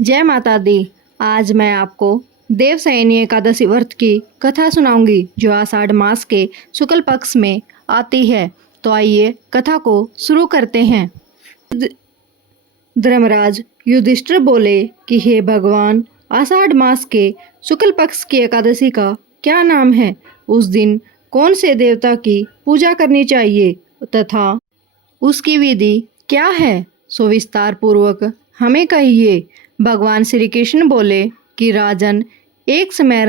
जय माता दी। आज मैं आपको देवशयनी एकादशी व्रत की कथा सुनाऊंगी जो आषाढ़ मास के शुक्ल पक्ष में आती है। तो आइए कथा को शुरू करते हैं। धर्मराज युधिष्ठिर बोले कि हे भगवान, आषाढ़ मास के शुक्ल पक्ष की एकादशी का क्या नाम है? उस दिन कौन से देवता की पूजा करनी चाहिए तथा उसकी विधि क्या है? सो विस्तार पूर्वक हमें कहिए। भगवान श्री कृष्ण बोले कि राजन, एक समय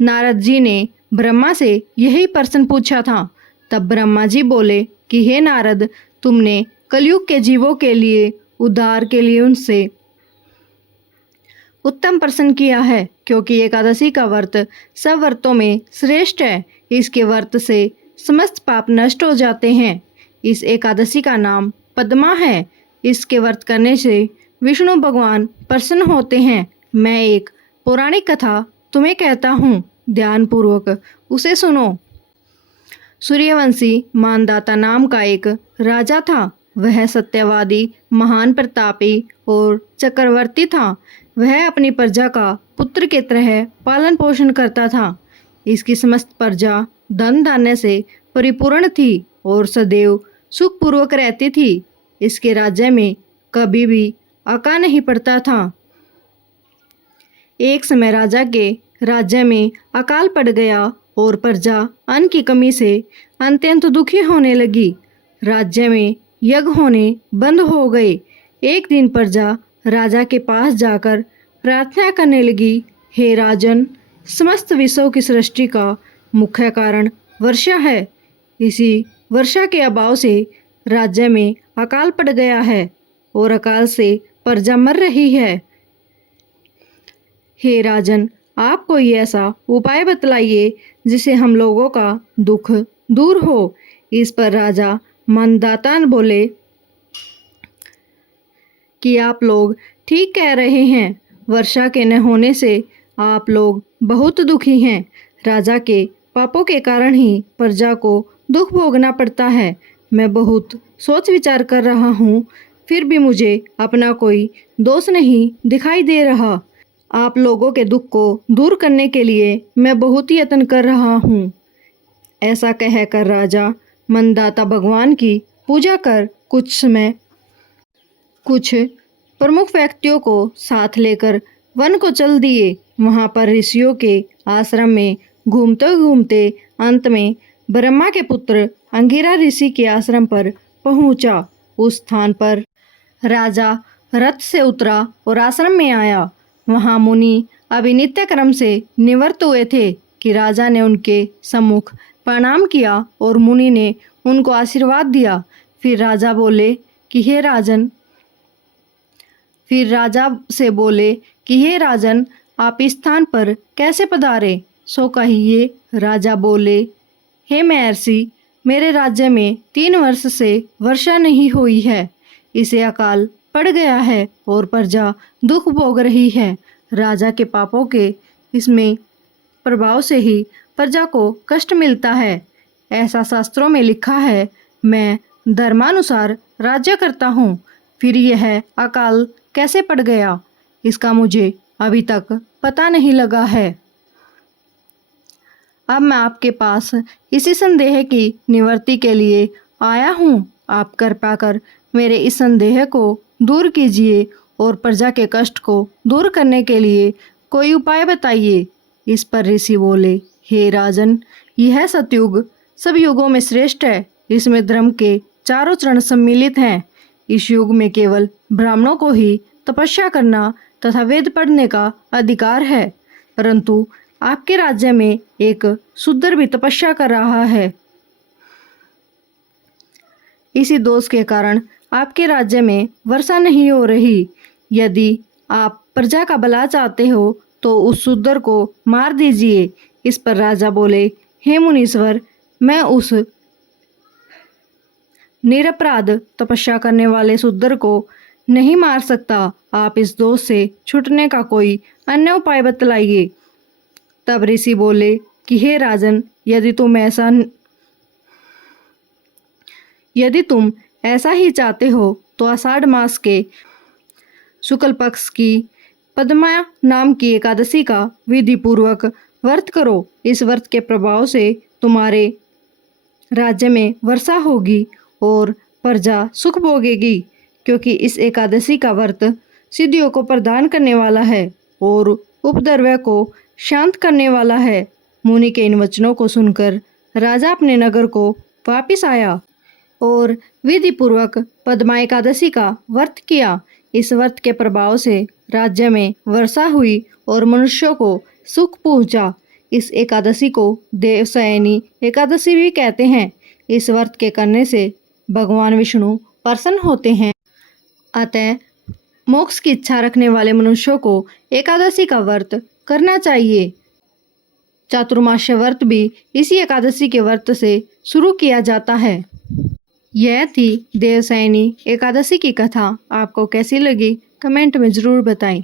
नारद जी ने ब्रह्मा से यही प्रश्न पूछा था। तब ब्रह्मा जी बोले कि हे नारद, तुमने कलयुग के जीवों के लिए उद्धार के लिए उनसे उत्तम प्रश्न किया है, क्योंकि एकादशी का व्रत सब व्रतों में श्रेष्ठ है। इसके व्रत से समस्त पाप नष्ट हो जाते हैं। इस एकादशी का नाम पद्मा है। इसके व्रत करने से विष्णु भगवान प्रसन्न होते हैं। मैं एक पौराणिक कथा तुम्हें कहता हूँ, ध्यानपूर्वक उसे सुनो। सूर्यवंशी मानदाता नाम का एक राजा था। वह सत्यवादी, महान प्रतापी और चक्रवर्ती था। वह अपनी प्रजा का पुत्र की तरह पालन पोषण करता था। इसकी समस्त प्रजा धन धान्य से परिपूर्ण थी और सदैव सुखपूर्वक रहती थी। इसके राज्य में कभी भी अकाल नहीं पड़ता था। एक समय राजा के राज्य में अकाल पड़ गया और प्रजा अन्न की कमी से अत्यंत दुखी होने लगी। राज्य में यज्ञ होने बंद हो गए। एक दिन प्रजा राजा के पास जाकर प्रार्थना करने लगी, हे राजन, समस्त विश्व की सृष्टि का मुख्य कारण वर्षा है। इसी वर्षा के अभाव से राज्य में अकाल पड़ गया है और अकाल से प्रजा मर रही है। हे राजन, आप कोई ऐसा उपाय बतलाइए जिससे हम लोगों का दुख दूर हो। इस पर राजा मानदाता बोले कि आप लोग ठीक कह रहे हैं। वर्षा के न होने से आप लोग बहुत दुखी हैं। राजा के पापों के कारण ही प्रजा को दुख भोगना पड़ता है। मैं बहुत सोच विचार कर रहा हूँ, फिर भी मुझे अपना कोई दोष नहीं दिखाई दे रहा। आप लोगों के दुख को दूर करने के लिए मैं बहुत ही यत्न कर रहा हूँ। ऐसा कहकर राजा मानदाता भगवान की पूजा कर कुछ प्रमुख व्यक्तियों को साथ लेकर वन को चल दिए। वहाँ पर ऋषियों के आश्रम में घूमते घूमते अंत में ब्रह्मा के पुत्र अंगिरा ऋषि के आश्रम पर पहुँचा। उस स्थान पर राजा रथ से उतरा और आश्रम में आया। वहाँ मुनि अभी नित्य क्रम से निवृत्त हुए थे कि राजा ने उनके सम्मुख प्रणाम किया और मुनि ने उनको आशीर्वाद दिया। फिर राजा से बोले कि हे राजन, आप इस स्थान पर कैसे पधारे? सो कहिए। राजा बोले, हे महर्षि, मेरे राज्य में 3 वर्ष से वर्षा नहीं हुई है। इसे अकाल पड़ गया है और प्रजा दुख भोग रही है। राजा के पापों के इसमें प्रभाव से ही प्रजा को कष्ट मिलता है। ऐसा शास्त्रों में लिखा है। मैं धर्मानुसार राज्य करता हूँ, फिर यह अकाल कैसे पड़ गया, इसका मुझे अभी तक पता नहीं लगा है। अब मैं आपके पास इसी संदेह की निवृत्ति के लिए आया हूँ। आप कृपा कर मेरे इस संदेह को दूर कीजिए और प्रजा के कष्ट को दूर करने के लिए कोई उपाय बताइए। इस पर ऋषि बोले, हे राजन, यह सतयुग सब युगों में श्रेष्ठ है। इसमें धर्म के चारों चरण सम्मिलित हैं। इस युग में केवल ब्राह्मणों को ही तपस्या करना तथा वेद पढ़ने का अधिकार है, परंतु आपके राज्य में एक शूद्र भी तपस्या कर रहा है। इसी दोष के कारण आपके राज्य में वर्षा नहीं हो रही। यदि आप प्रजा का भला चाहते हो तो उस शूद्र को मार दीजिए। इस पर राजा बोले, हे मुनीश्वर, मैं उस निरपराध तपस्या करने वाले शूद्र को नहीं मार सकता। आप इस दोष से छूटने का कोई अन्य उपाय बतलाइए। तब ऋषि बोले कि हे राजन, यदि तुम ऐसा ही चाहते हो तो आषाढ़ मास के शुक्ल पक्ष की पद्मा नाम की एकादशी का विधि पूर्वक व्रत करो। इस व्रत के प्रभाव से तुम्हारे राज्य में वर्षा होगी और प्रजा सुख भोगेगी, क्योंकि इस एकादशी का व्रत सिद्धियों को प्रदान करने वाला है और उपद्रव को शांत करने वाला है। मुनि के इन वचनों को सुनकर राजा अपने नगर को वापिस आया और विधि पूर्वक पद्मा एकादशी का व्रत किया। इस व्रत के प्रभाव से राज्य में वर्षा हुई और मनुष्यों को सुख पहुंचा। इस एकादशी को देवशयनी एकादशी भी कहते हैं। इस व्रत के करने से भगवान विष्णु प्रसन्न होते हैं। अतः मोक्ष की इच्छा रखने वाले मनुष्यों को एकादशी का व्रत करना चाहिए। चातुर्मास्य व्रत भी इसी एकादशी के व्रत से शुरू किया जाता है। यह थी देवशयनी एकादशी की कथा। आपको कैसी लगी कमेंट में ज़रूर बताएं।